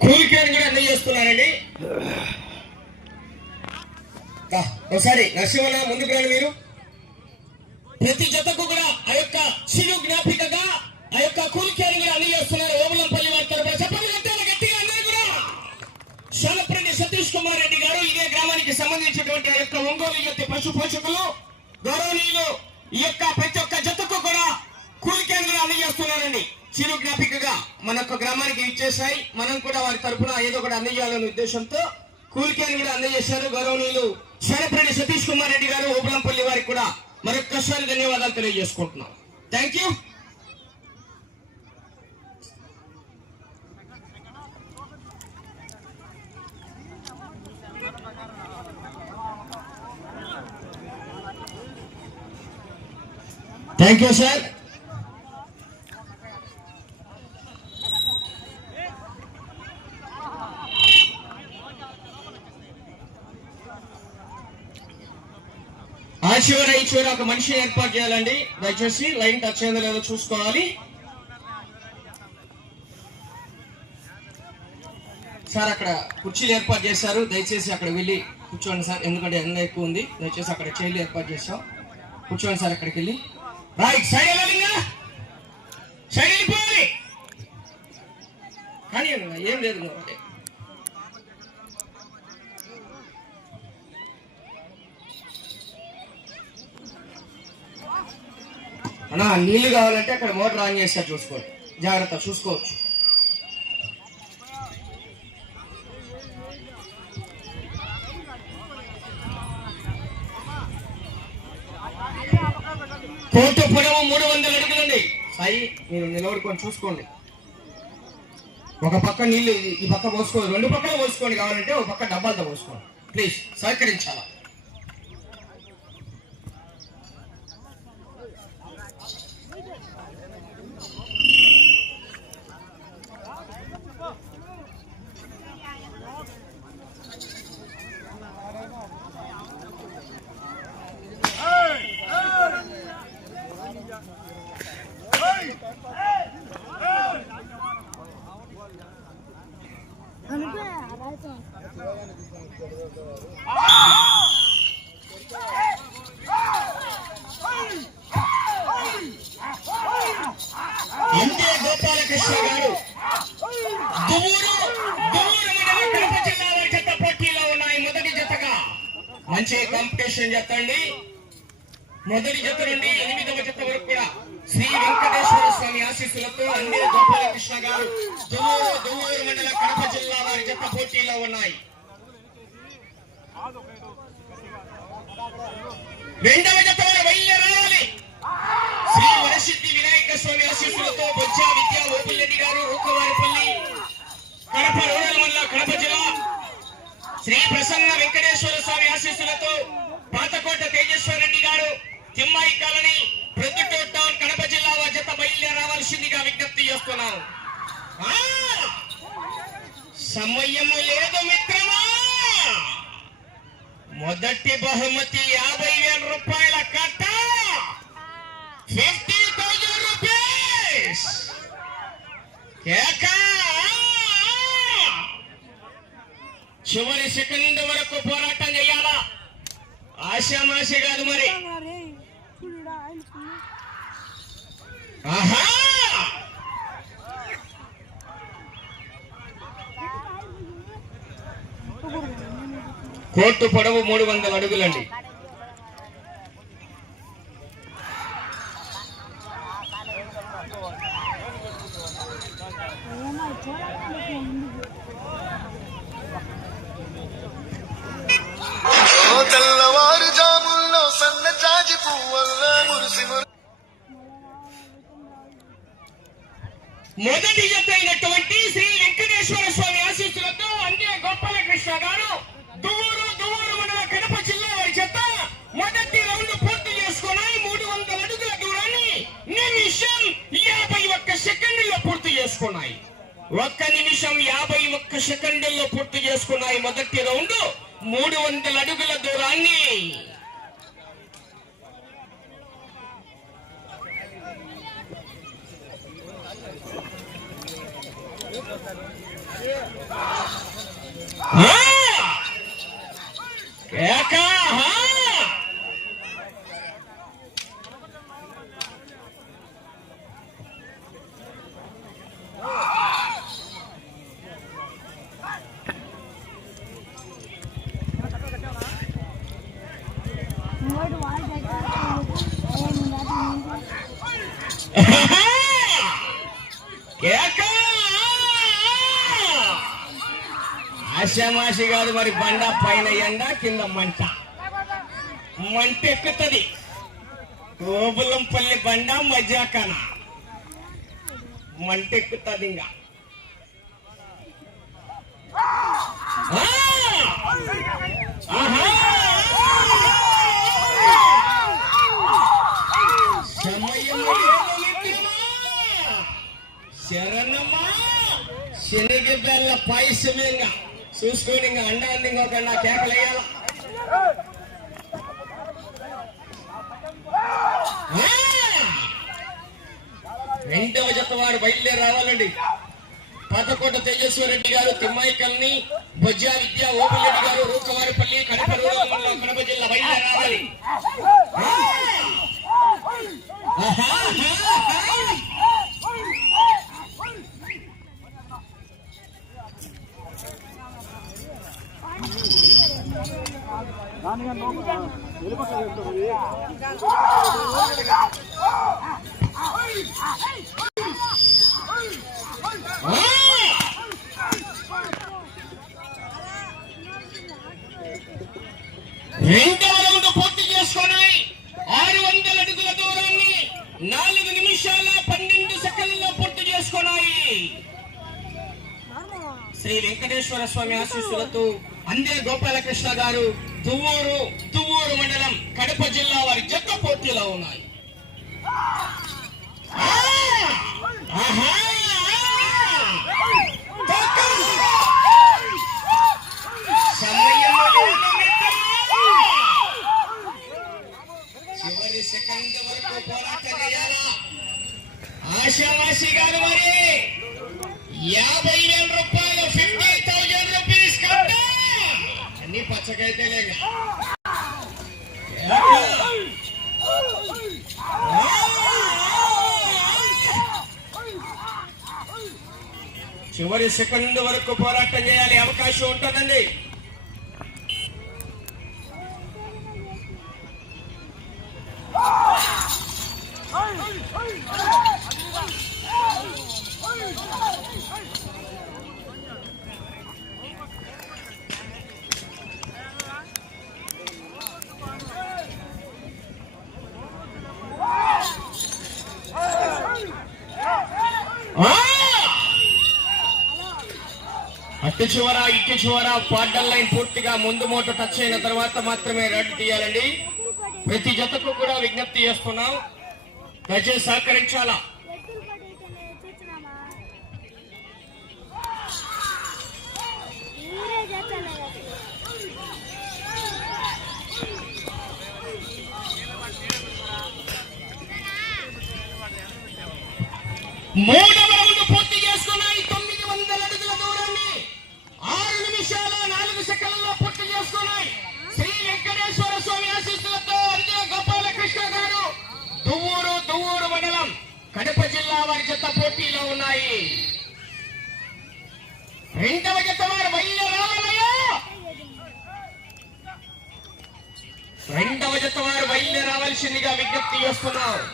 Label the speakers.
Speaker 1: కూలికేని కూడా అందజేస్తున్నారండి ఒకసారి నరసింహన ముందుకు రండి మీరు. ప్రతి జతకు కూడా ఆ యొక్క చిరు జ్ఞాపికగా ఆ యొక్క కూలికేని కూడా అందజేస్తున్నారు ఓబులంపల్లి వారి తరపున చెప్పండి గట్టిగా అందరూ కూడా. సతీష్ కుమార్ రెడ్డి గారు ఇదే గ్రామానికి సంబంధించినటువంటి ఆ యొక్క ఒంగోలు జత పశు పోషకులు గౌరవనీయులు ఈ యొక్క ప్రతి ఒక్క జతకు కూడా కూలి కేంద్రాలు అందజేస్తున్నారండి చిరు జ్ఞాపికగా మన యొక్క గ్రామానికి ఇచ్చేసాయి మనం కూడా వారి తరపున ఏదో ఒకటి అందజేయాలనే ఉద్దేశంతో కూలి కూడా అందజేశారు. గౌరవనీయులు శనప్రెడ్డి సతీష్ కుమార్ రెడ్డి గారు ఓబలంపల్లి వారికి కూడా మరొక్కసారి ధన్యవాదాలు తెలియజేసుకుంటున్నాం. Thank you thank you sir ఆ చివర ఈ చివర ఒక మనిషి ఏర్పాటు చేయాలండి. దయచేసి లైన్ టచ్ అయిందో లేదో చూసుకోవాలి. సార్ అక్కడ కుర్చీలు ఏర్పాటు చేశారు. దయచేసి అక్కడ వెళ్ళి కూర్చోండి సార్. ఎందుకంటే ఎండ ఎక్కువ ఉంది. దయచేసి అక్కడ చైర్లు ఏర్పాటు చేశాం కూర్చోండి సార్ అక్కడికి వెళ్ళి. రైట్ సైడ్ సైడ్ వెళ్ళిపోవాలి. కానీ ఏం లేదు. అన్నా నీళ్ళు కావాలంటే అక్కడ మోటార్ ఆన్ చేస్తారు చూసుకోండి. జాగ్రత్త చూసుకోవచ్చు. కోర్టు పొడవు మూడు వందల అడుగులండి సాయి మీరు నిలబడుకొని చూసుకోండి. ఒక పక్క నీళ్ళు ఈ- పక్క పోసుకోండి రెండు పక్కలు పోసుకోండి కావాలంటే ఒక పక్క డబ్బాలతో పోసుకోండి. ప్లీజ్ సహకరించాలా? ఎంపీ గోపాలకృష్ణ గారు దువ్వూరు దువ్వూరు కడప జిల్లా జత పోటీలో ఉన్నాయి. మొదటి జతగా మంచి కాంపిటీషన్ చెప్పండి మొదటి జత నుండి ఎనిమిదవ జత వరకు కూడా శ్రీ వెంకటేశ్వర స్వామి ఆశీస్సులతో అందే గోపాలకృష్ణ గారు దువ్వూరు దువ్వూరు మండల కడప జిల్లా వారి జత పోటీలో ఉన్నాయి. రెండవ జత వారు బయలుదేరాలి శ్రీ వరసిద్ధి వినాయక స్వామి ఆశీస్సులతో బొచ్చా విద్యా ఓపిల్లెడ్డి గారు రూకవారిపల్లి కడప రూరల్ మండల కడప జిల్లా. శ్రీ ప్రసన్న వెంకటేశ్వర స్వామి ఆశీస్సులతో పాతకోట తేజేశ్వర గారు తిమ్మాయి కాలనీ ప్రొద్దుటూర్ టౌన్ కడప జిల్లా వారి జత బయలుదేరాల్సిందిగా విజ్ఞప్తి చేస్తున్నాను. ఆ! సమయము లేదు మిత్ర మొదటి బహుమతి యాభై వేల రూపాయల కట్ట. ఫిఫ్టీ థౌజండ్ రూపీస్ చివరి సెకండ్ వరకు పోరాటం చేయాలా? ఆశామాషి కాదు మరి. ఆహా! కోర్టు పొడవు మూడు వందల అడుగులండి.
Speaker 2: ఏమో చూడాలి ముందుకు
Speaker 1: చేసుకున్నాయి. ఒక్క నిమిషం యాభై ఒక్క సెకండ్లో పూర్తి చేసుకున్నాయి. మొదటి రౌండ్ మూడు వందల అడుగుల దూరాన్ని. Yeah. ఆశామాషి కాదు మరి బండ పైన ఎండ కింద మంట. మంట ఎక్కుతుంది. గోబులంపల్లి బండ మజాకన మంట ఎక్కుతుంది ఇంకా ఆ! ఆహా! సమయము లేదనిటినా? శరణమ్మా శనగ బెల్ల ఇంకా చూసుకొని ఇంకా అండాన్ని ఇంకొక నా కేకలేయాల రెండవ జత వారు బయలుదేరి రావాలండి. పాతకోట తేజస్వరెడ్డి గారు తిమ్మాయికల్ని బొజ్జా విద్య ఓపిరెడ్డి గారు రూకవారిపల్లి కడప కడప జిల్లా బయలుదేరి రావాలి ఆహా, ఆహా, ఆహా. రెండవ రౌండ్ పూర్తి చేసుకొని ఆరు వందల అడుగుల దూరాన్ని నాలుగు నిమిషాల పన్నెండు సెకండ్లలో పూర్తి చేసుకున్నాయి. శ్రీ వెంకటేశ్వర స్వామి ఆశీస్సులతో అందే గోపాలకృష్ణ గారు తువ్వూరు తువ్వూరు మండలం కడప జిల్లా వారి జత పోటీలో ఉన్నాయి. చివరి సెకండ్ వరకు పోరాటం చేయాలా? ఆశావాసి గారు మరి. యాభై వేల రూపాయలు ఫిఫ్టీ థౌజండ్ రూపీస్ కట్ట! అన్ని పచ్చకైతే లేక. చివరి సెకండ్ వరకు పోరాటం చేయాలి. అవకాశం ఉంటుందండి. అటు చివర ఇటు చివర పాడ్డల్ లైన్ పూర్తిగా ముందు మూట టచ్ అయిన తర్వాత మాత్రమే రెడ్ తీయాలండి. ప్రతి జతకు కూడా విజ్ఞప్తి చేస్తున్నాం. దయచేసి సహకరించాలా? మూడు జిల్లా వారి జత పోటీలో ఉన్నాయి. రెండవ జత వారు బయలుదేరి రావాలయ్యా రెండవ జత వారు బయలుదేరి రావాల్సిందిగా విజ్ఞప్తి చేస్తున్నారు